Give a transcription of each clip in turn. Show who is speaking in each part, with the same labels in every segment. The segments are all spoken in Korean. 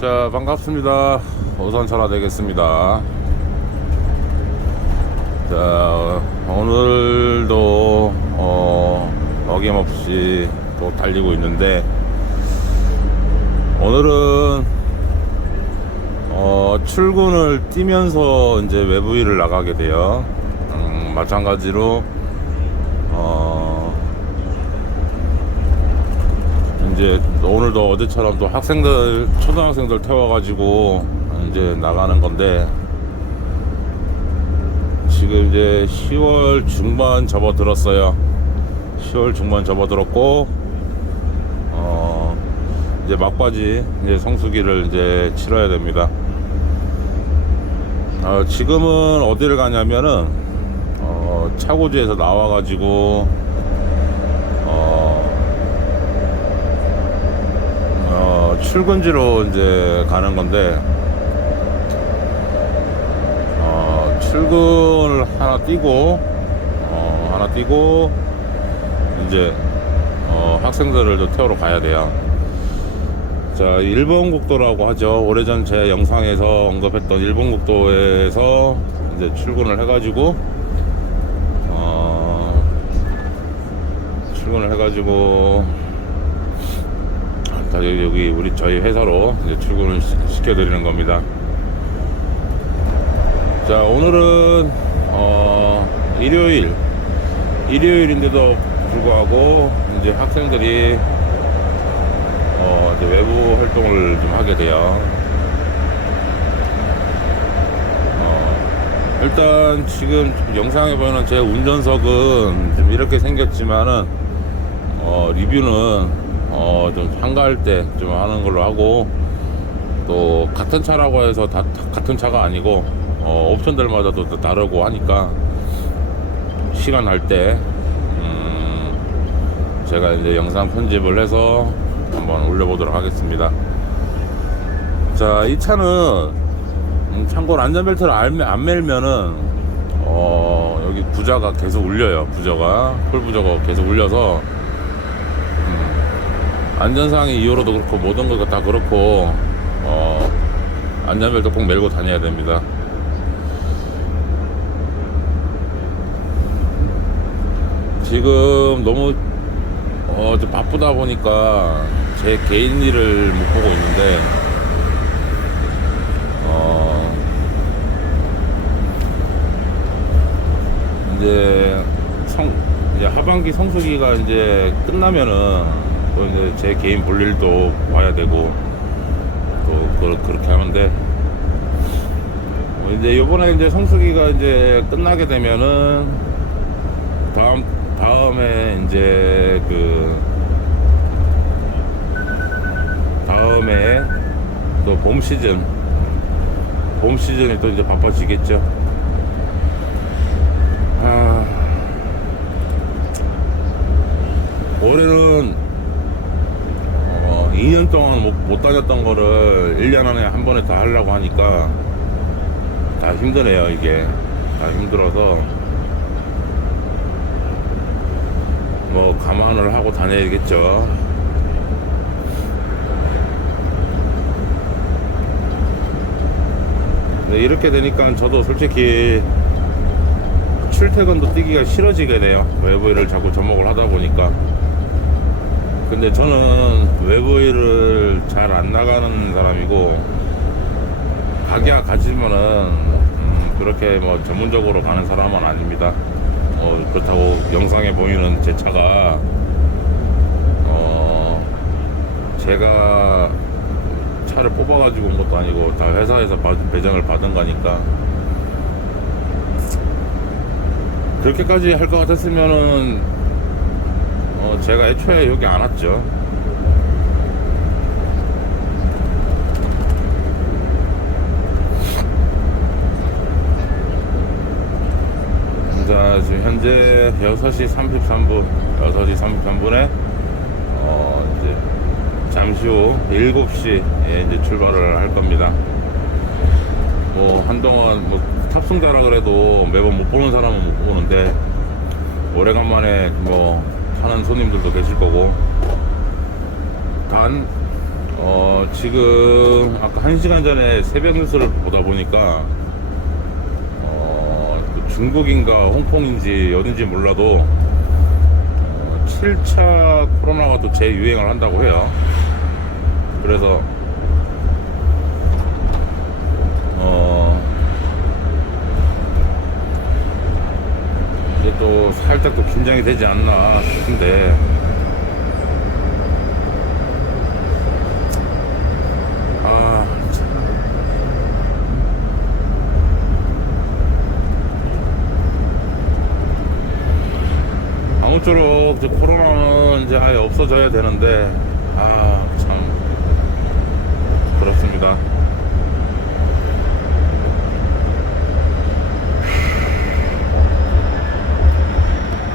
Speaker 1: 자 반갑습니다. 오선 전화 되겠습니다. 자 어, 오늘도 어, 어김없이 또 달리고 있는데 오늘은 어, 출근을 뛰면서 이제 외부 일을 나가게 돼요. 음, 마찬가지로 이제 오늘도 어제처럼 또 학생들 초등학생들 태워가지고 이제 나가는 건데 지금 이제 10월 중반 접어들었어요. 10월 중반 접어들었고 어 이제 막바지 이제 성수기를 이제 치러야 됩니다. 어, 지금은 어디를 가냐면은 어, 차고지에서 나와가지고 어, 어, 출근지로 이제 가는 건데, 어, 출근을 하나 띄고, 어, 하나 띄고, 이제, 어, 학생들을 또 태우러 가야 돼요. 자, 일본 국도라고 하죠. 오래전 제 영상에서 언급했던 일본 국도에서 이제 출근을 해가지고, 어, 출근을 해가지고, 다 여기, 여기 우리 저희 회사로 출근을 시- 시켜드리는 겁니다. 자 오늘은 어, 일요일 일요일인데도 불구하고 이제 학생들이 어, 이제 외부 활동을 좀 하게 돼요. 어, 일단 지금 영상에 보이는 제 운전석은 좀 이렇게 생겼지만은 어, 리뷰는 어, 좀 한가할 때 좀 하는 걸로 하고 또 같은 차라고 해서 다 같은 차가 아니고 어, 옵션들마다 또 다르고 하니까 시간 할때 음, 제가 이제 영상 편집을 해서 한번 올려보도록 하겠습니다. 자, 이 차는 음, 참고로 안전벨트를 안, 안 멜면은 어, 여기 부자가 계속 울려요. 부저가 풀 부저가 계속 울려서 안전상의 이유로도 그렇고 모든 것다 그렇고 어, 안전벨트 꼭 메고 다녀야 됩니다. 지금 너무 어, 좀 바쁘다 보니까 제 개인 일을 못 보고 있는데 어, 이제 성 이제 하반기 성수기가 이제 끝나면은 또 이제 제 개인 볼 일도 봐야 되고 또 그, 그렇게 하는데 어, 이제 요번에 이제 성수기가 이제 끝나게 되면은 다음 다음에 이제 그 다음에 또 봄 시즌 봄 시즌이 또 이제 바빠지겠죠. 아, 올해는 어, 2년 동안 못, 못 다녔던 거를 1년 안에 한 번에 다 하려고 하니까 다 힘드네요, 이게. 다 힘들어서 뭐 감안을 하고 다녀야겠죠. 네, 이렇게 되니까 저도 솔직히 출퇴근도 뛰기가 싫어지게 돼요. 외부 일을 자꾸 접목을 하다 보니까. 근데 저는 외부 일을 잘 안 나가는 사람이고, 가게가 가지면은, 음, 그렇게 뭐 전문적으로 가는 사람은 아닙니다. 어, 그렇다고 영상에 보이는 제 차가, 어, 제가 차를 뽑아가지고 온 것도 아니고, 다 회사에서 받- 배정을 받은 거니까, 그렇게까지 할 것 같았으면은 어, 제가 애초에 여기 안 왔죠. 자, 지금 현재 6시 33분, 6시 33분에 어, 이제 잠시 후 7시에 이제 출발을 할 겁니다. 뭐 한동안 뭐 탑승자라 그래도 매번 못 보는 사람은 못 보는데 오래간만에 뭐 타는 손님들도 계실 거고 단 어, 지금 아까 한 시간 전에 새벽 뉴스를 보다 보니까 어, 그 중국인가 홍콩인지 어딘지 몰라도 어, 7차 코로나가 또 재유행을 한다고 해요. 그래서 어, 이게 또 살짝 또 긴장이 되지 않나 싶은데 아, 참. 아무쪼록 이제 코로나는 이제 아예 없어져야 되는데 아 참 그렇습니다.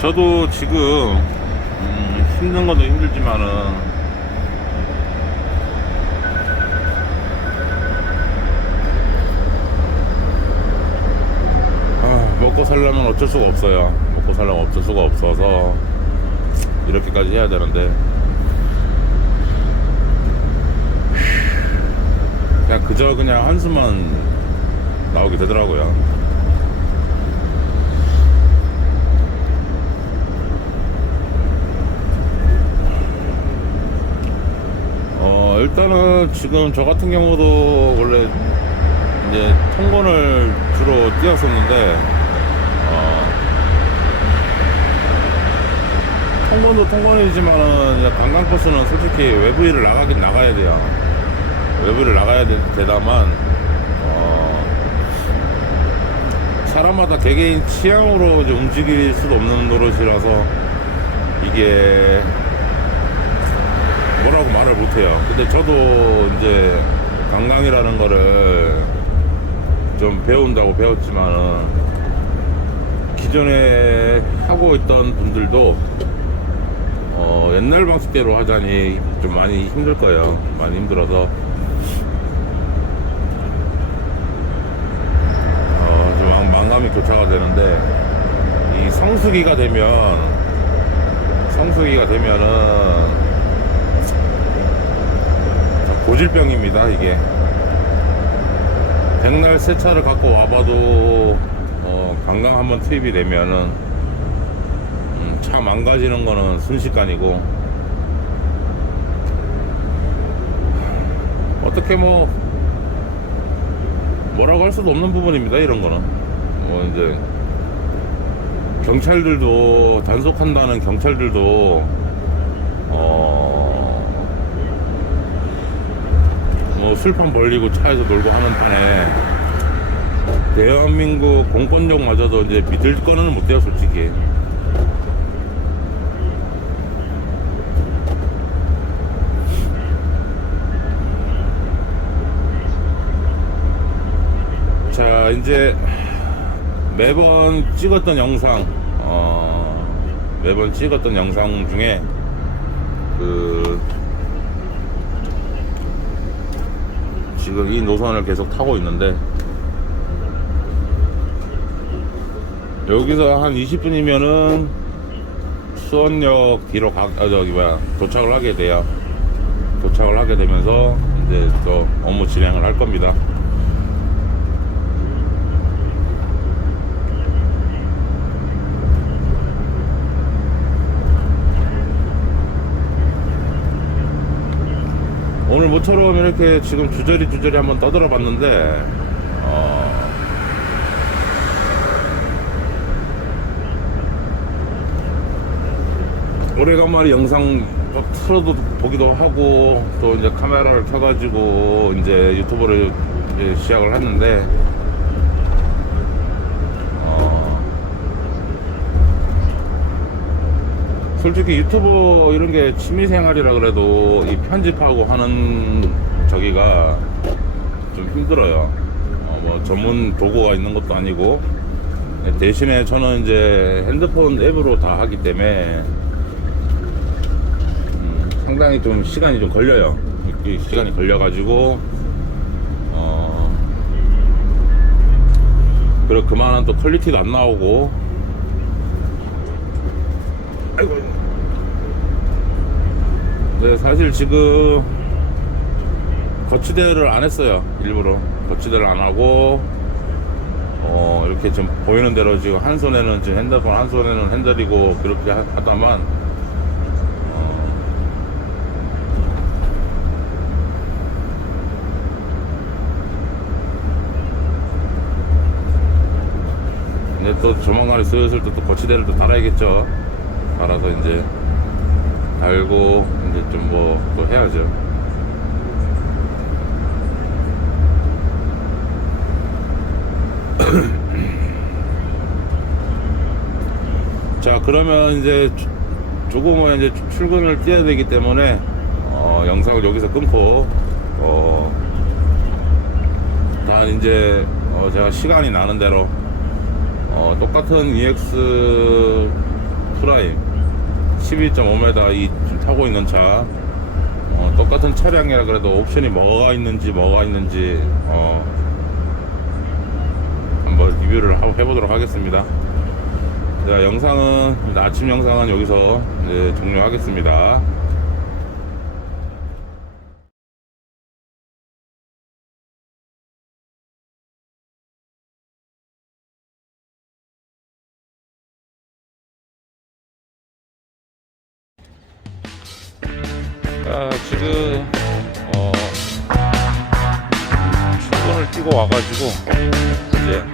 Speaker 1: 저도 지금 음, 힘든 것도 힘들지만은 아, 먹고 살려면 어쩔 수가 없어요. 먹고 살려면 어쩔 수가 없어서 이렇게까지 해야 되는데 그냥 그저 그냥 한숨만 나오게 되더라고요. 어, 일단은 지금 저 같은 경우도 원래 이제 통건을 주로 뛰었었는데, 어, 통건도 통건이지만은 관광버스는 솔직히 외부 일을 나가긴 나가야 돼요. 외부 일을 나가야 되, 되다만, 어, 사람마다 개개인 취향으로 이제 움직일 수도 없는 노릇이라서 이게 뭐라고 말을 못해요. 근데 저도 이제 관광이라는 거를 좀 배운다고 배웠지만은 기존에 하고 있던 분들도 어 옛날 방식대로 하자니 좀 많이 힘들 거예요. 많이 힘들어서 어좀 망- 망감이 교차가 되는데 이 성수기가 되면 성수기가 되면은 고질병입니다 이게. 백날 새 차를 갖고 와봐도 어, 관광 한번 투입이 되면은 음, 차 망가지는 거는 순식간이고. 어떻게 뭐 뭐라고 할 수도 없는 부분입니다 이런 거는. 뭐 이제 경찰들도 단속한다는 경찰들도 어 뭐 술판 벌리고 차에서 놀고 하는 판에 대한민국 공권력마저도 이제 믿을 거는 못 돼요 솔직히. 자 이제 매번 찍었던 영상 어 매번 찍었던 영상 중에 그 지금 이 노선을 계속 타고 있는데 여기서 한 20분이면은 수원역 뒤로 가, 아, 저기 뭐야 도착을 하게 돼요. 도착을 하게 되면서 이제 또 업무 진행을 할 겁니다. 오늘 모처럼 이렇게 지금 주저리 주저리 한번 떠들어 봤는데 어, 오래간만에 영상 막 틀어도 보기도 하고 또 이제 카메라를 켜가지고 이제 유튜브를 이제 시작을 했는데 솔직히 유튜브 이런 게 취미생활이라 그래도 이 편집하고 하는 저기가 좀 힘들어요. 어, 뭐 전문 도구가 있는 것도 아니고 대신에 저는 이제 핸드폰 앱으로 다 하기 때문에 음, 상당히 좀 시간이 좀 걸려요. 이 시간이 걸려가지고 어 그리고 그만한 또 퀄리티도 안 나오고 아이고 네 사실 지금 거치대를 안 했어요 일부러. 거치대를 안 하고 어 이렇게 좀 보이는 대로 지금 한 손에는 지금 핸드폰 한 손에는 핸들이고 그렇게 하- 하다만 어, 근데 또 조만간에 슬슬 또, 또 거치대를 또 달아야겠죠. 달아서 이제 달고 이제 좀 뭐 또 해야죠. 자 그러면 이제 조- 조금은 이제 출근을 뛰어야 되기 때문에 어, 영상을 여기서 끊고 어, 단 이제 어, 제가 시간이 나는 대로 어, 똑같은 EX 프라임 12.5m 이 지금 타고 있는 차 어, 똑같은 차량이라 그래도 옵션이 뭐가 있는지 뭐가 있는지 어, 한번 리뷰를 하- 해보도록 하겠습니다. 자, 영상은 아침 영상은 여기서 이제 종료하겠습니다. 자, 지금 어, 출근을 뛰고 와가지고 이제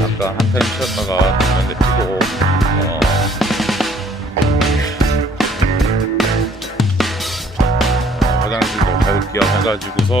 Speaker 1: 잠깐 한 타임 쉬었다가 이제 뛰고 어, 화장실도 갈겸 해가지고서